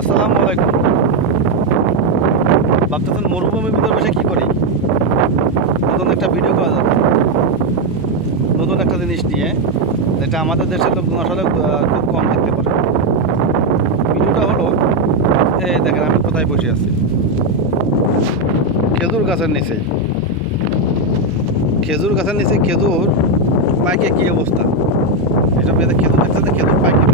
আসসালামু আলাইকুম। ভাবতেছেন মরুভূমির ভিতরে বসে কী করি? নতুন একটা ভিডিও করা যাবে, নতুন একটা জিনিস নিয়ে, যেটা আমাদের দেশের লোকজন আসলে খুব কম দেখতে পারে। ভিডিওটা হলো, এই দেখেন আমি কোথায় বসে আছি, খেজুর গাছের নিচে। খেজুর গাছের নিচে খেজুর পাইকে কী অবস্থা, এটা পেয়ে খেজুর দেখছে, খেজুর পাইকে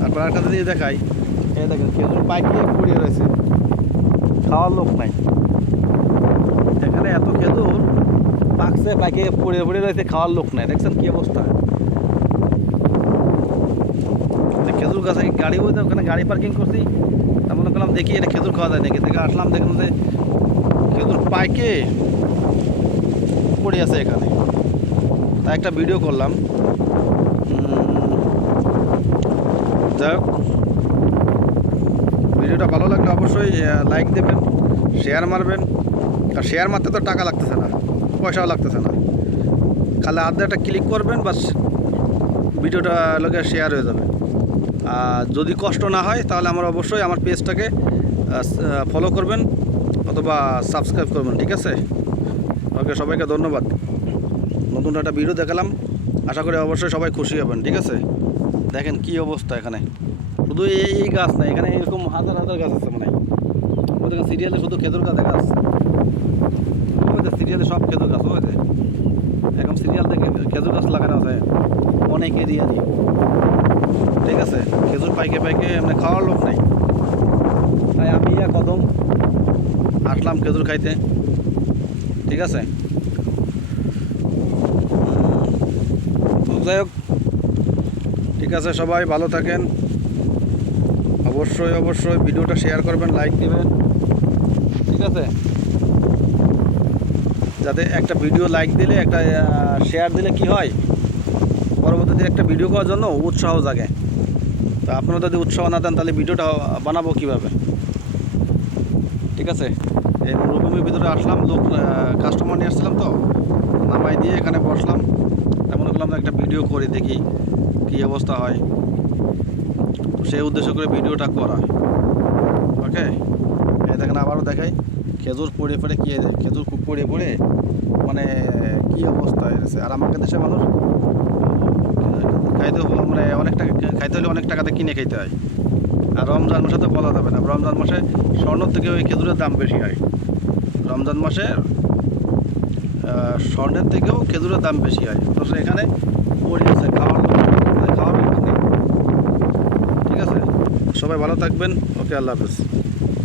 তারপর একটা জিনিস দেখাই, এই দেখেন খেজুর পাইকে পড়িয়ে রয়েছে, খাওয়ার লোক নাই। এখানে এত খেজুর পাকছে, পাইকে পড়ে রয়েছে, খাওয়ার লোক নাই। দেখছেন কি অবস্থা? খেজুর গাছে গাড়ি বলতে ওখানে গাড়ি পার্কিং করছি, তা মনে করলাম দেখি এটা খেজুর খাওয়া যায় নাকি। দেখে আসলাম, দেখলাম যে খেজুর পাইকে পড়ে আছে এখানে। তাই একটা ভিডিও করলাম। যাই হোক, ভিডিওটা ভালো লাগলে অবশ্যই লাইক দেবেন, শেয়ার মারবেন। আর শেয়ার মারতে তো টাকা লাগতেছে না, পয়সাও লাগতেছে না, খালি আধা একটা ক্লিক করবেন, বাস ভিডিওটা লোকে শেয়ার হয়ে যাবে। আর যদি কষ্ট না হয় তাহলে অবশ্যই আমার পেজটাকে ফলো করবেন অথবা সাবস্ক্রাইব করবেন, ঠিক আছে? ওকে, সবাইকে ধন্যবাদ। নতুন একটা ভিডিও দেখালাম, আশা করি অবশ্যই সবাই খুশি হবেন, ঠিক আছে? দেখেন কি অবস্থা এখানে, শুধু এই গাছ না, এখানে এরকম হাজার হাজার গাছ আছে। মানে ওদের সিরিয়ালে শুধু খেজুর গাছ গাছ, ওদের সিরিয়ালে সব খেজুর গাছ, ওদের এখন সিরিয়াল থেকে খেজুর গাছ লাগানো আছে অনেক এরিয়ারই, ঠিক আছে? খেজুর পাইকে পাইকে মানে খাওয়ার লোক নাই, তাই আমি কদম আসলাম খেজুর খাইতে, ঠিক আছে? যাই হোক, ঠিক আছে, সবাই ভালো থাকেন। অবশ্যই অবশ্যই ভিডিওটা শেয়ার করবেন, লাইক দিবেন, ঠিক আছে? যাতে একটা ভিডিও লাইক দিলে, একটা শেয়ার দিলে কি হয়, পরবর্তীতে একটা ভিডিও করার জন্য উৎসাহ জাগে। তো আপনারা যদি উৎসাহ না দেন তাহলে ভিডিওটা বানাবো কীভাবে, ঠিক আছে? এই মরুভূমির ভিতরে আসলাম, লোক কাস্টমার নিয়ে আসছিলাম, তো নামাই দিয়ে এখানে বসলাম। তেমন করলাম একটা ভিডিও করে দেখি কী অবস্থা হয়, তো সেই উদ্দেশ্য করে ভিডিওটা করা। ওকে, এই দেখেন আবারও দেখাই, খেজুর পড়ে পড়ে কী যায়, খেজুর খুব পড়ে পড়ে মানে কী অবস্থা হয়েছে। আর আমাদের দেশের মানুষ খাইতে মানে অনেক টাকা খাইতে হলে অনেক টাকাতে কিনে খাইতে হয়। আর রমজান মাসে তো বলা যাবে না, রমজান মাসে স্বর্ণর থেকে ওই খেজুরের দাম বেশি হয়। রমজান মাসে স্বর্ণের থেকেও খেজুরের দাম বেশি হয়, অথচ এখানে পড়িয়েছে খাওয়ার খাওয়ার, ঠিক আছে? সবাই ভালো থাকবেন। ওকে, আল্লাহ হাফেজ।